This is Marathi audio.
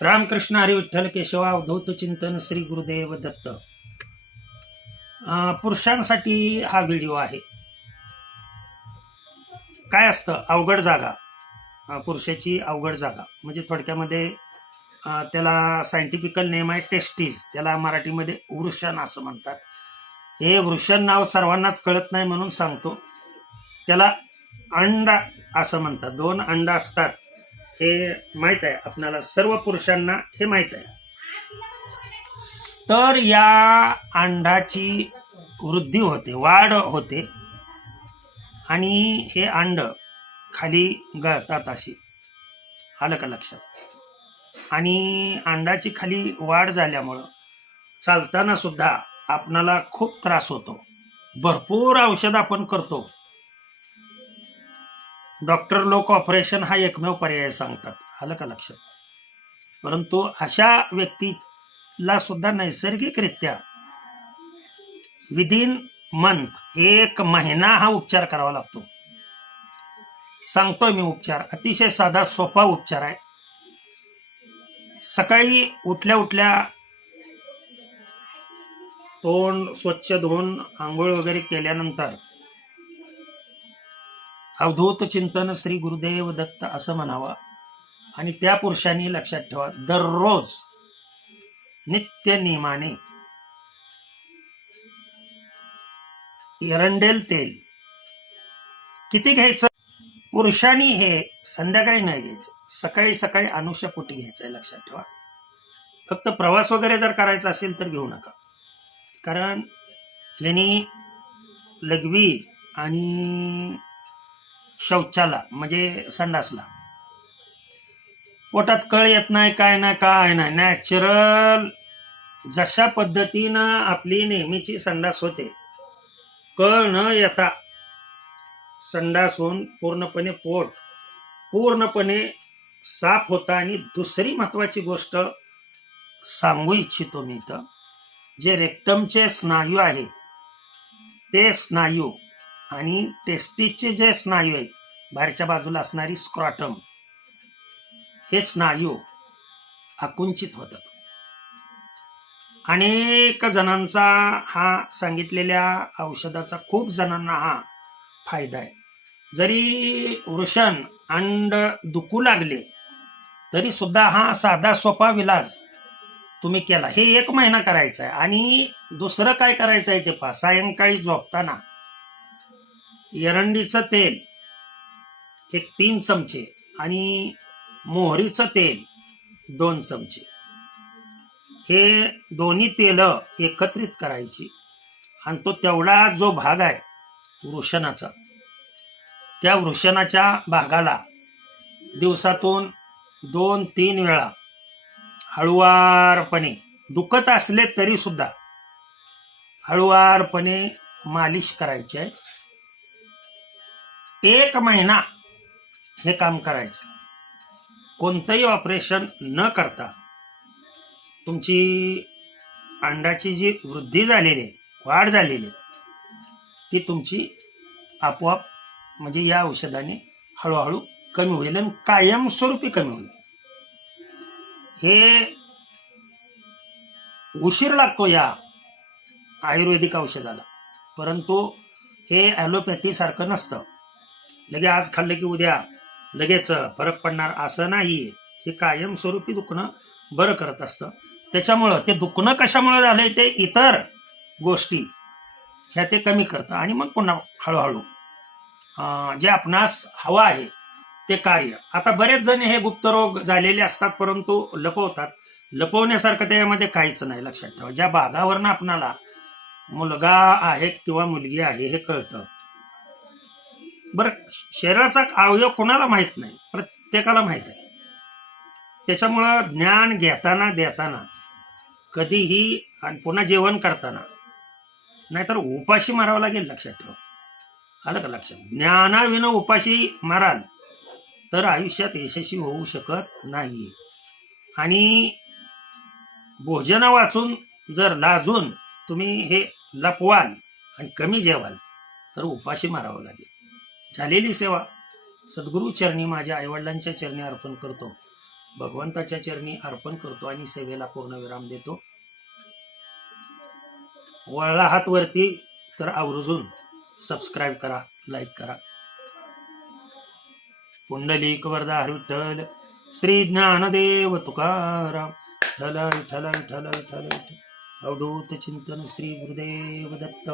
रामकृष्ण हरी विठ्ठल केशव अवधूत चिंतन श्री गुरुदेव दत्त। पुरुषांसाठी हा व्हिडिओ आहे। काय असतं अवघड जागा, पुरुषाची अवघड जागा म्हणजे थोडक्यामध्ये त्याला सायंटिफिकल नेम आहे टेस्टीज, त्याला मराठीमध्ये वृषण असं म्हणतात। हे वृषण नाव सर्वांनाच कळत नाही म्हणून सांगतो। त्याला अंड असं म्हणतात, 2 अंड असतात हे माहित आहे आपल्याला, सर्व पुरुषांना हे माहित आहे। तर या अंडाची वृद्धी होते, वाढ होते आणि हे अंड खाली गळतात अशी, आलं का लक्षात? आणि अंडाची खाली वाढ झाल्यामुळं चालताना सुद्धा आपणाला खूप त्रास होतो। भरपूर औषध आपण करतो, डॉक्टर लोक ऑपरेशन हा एकमेव पर्याय सांगतात, आलं का लक्षात? परंतु अशा व्यक्तीला सुद्धा नैसर्गिकरित्या विदिन मंथ 1 महिना हा उपचार करावा लागतो। सांगतोय मी उपचार, अतिशय साधा सोपा उपचार आहे। सकाळी उठल्या उठल्या तोंड स्वच्छ धुवून आंघोळ वगैरे केल्यानंतर अवधूत चिंतन श्री गुरुदेव दत्त असं म्हणावं। आणि त्या पुरुषांनी लक्षात ठेवा, दररोज नित्य नियमाने एरंडेल तेल किती घ्यायचं? पुरुषांनी हे संध्याकाळी नाही घ्यायचं, सकाळी सकाळी अनुष्यापोटी घ्यायचं आहे, लक्षात ठेवा। फक्त प्रवास वगैरे जर करायचा असेल तर घेऊ नका, कारण यांनी लघवी आणि शौचाला म्हणजे संडासला पोटात कळ येत नाही, काय नाही, नॅचरल जशा पद्धतीनं आपली नेहमीची संडास होते, कळ न येता संडास होऊन पूर्णपणे पोट पूर्णपणे साफ होता। आणि दुसरी महत्वाची गोष्ट सांगू इच्छितो मी, इथं जे रेक्टमचे स्नायू आहेत ते स्नायू आणि टेस्टिसचे जे स्नायू आहेत बाहेरच्या बाजूला असणारी स्क्रॉटम, हे स्नायू आकुंचित होतात। अनेक जणांचा हा सांगितलेल्या औषधाचा खूप जणांना हा फायदा आहे। जरी वृषण अंड दुखू लागले तरी सुद्धा हा साधा सोपा विलाज तुम्ही केला, हे 1 महिना करायचा आहे। आणि दुसरं काय करायचं आहे ते पहा, सायंकाळी झोपताना एरंडीचं तेल 3 चमचे आणि मोहरीचं तेल 2 चमचे, हे दोन्ही तेल एकत्रित करायची। आणि तो तेवढा जो भाग आहे वृषणाचा, त्या वृषणाच्या भागाला दिवसातून 2-3 वेळा हळुवारपणे, दुखत असले तरी सुद्धा हळुवारपणे मालिश करायची आहे। 1 महिना हे काम करायचं, कोणतंही ऑपरेशन न करता तुमची अंडाची जी वृद्धी झालेली आहे, वाढ झालेली आहे, ती तुमची आपोआप म्हणजे या औषधाने हळूहळू कमी होईल आणि कायमस्वरूपी कमी होईल। हे उशीर लागतो या आयुर्वेदिक औषधाला, परंतु हे ॲलोपॅथी सारखं नसतं, लगे आज खाल्लं की उद्या लगेच फरक पडणार असं नाही। हे कायमस्वरूपी दुखणं बरं करत असतं। त्याच्यामुळं ते दुखणं कशामुळे झालंय ते इतर गोष्टी ह्या ते कमी करतं आणि मग पुन्हा हळूहळू जे आपणास हवं आहे ते कार्य। आता बरेच जण हे गुप्तरोग झालेले असतात परंतु लपवतात, लपवण्यासारखं त्यामध्ये काहीच नाही, लक्षात ठेवा। ज्या भागावरनं आपणाला मुलगा आहे किंवा मुलगी आहे हे कळतं, बरं शरीराचा अवयव कोणाला माहित नाही, प्रत्येकाला माहित आहे। त्याच्यामुळं ज्ञान घेताना देताना कधीही आणि पुन्हा जेवण करताना नाहीतर उपाशी मारावं लागेल, लक्षात ठेवा, आलं का लक्षात? ज्ञानाविना उपाशी माराल तर आयुष्यात यशस्वी होऊ शकत नाही। आणि भोजना वाचून जर लाजून तुम्ही हे लपवाल आणि कमी जेवाल तर उपाशी मारावं लागेल। झालेली सेवा सद्गुरू चरणी, माझ्या आईवडिलांच्या चरणी अर्पण करतो। भगवंताच्या चरणी अर्पण करतो आणि सेवेला पूर्णविराम देतो. वळला हात वरती तर आवर्जून सबस्क्राईब करा, लाईक करा. पुंडलिक वरदा विठ्ठल श्री ज्ञानदेव तुकाराम विठ्ठल विठ्ठल विठ्ठल विठ्ठल विठ्ठल. अवधूत चिंतन श्री गुरुदेव दत्त.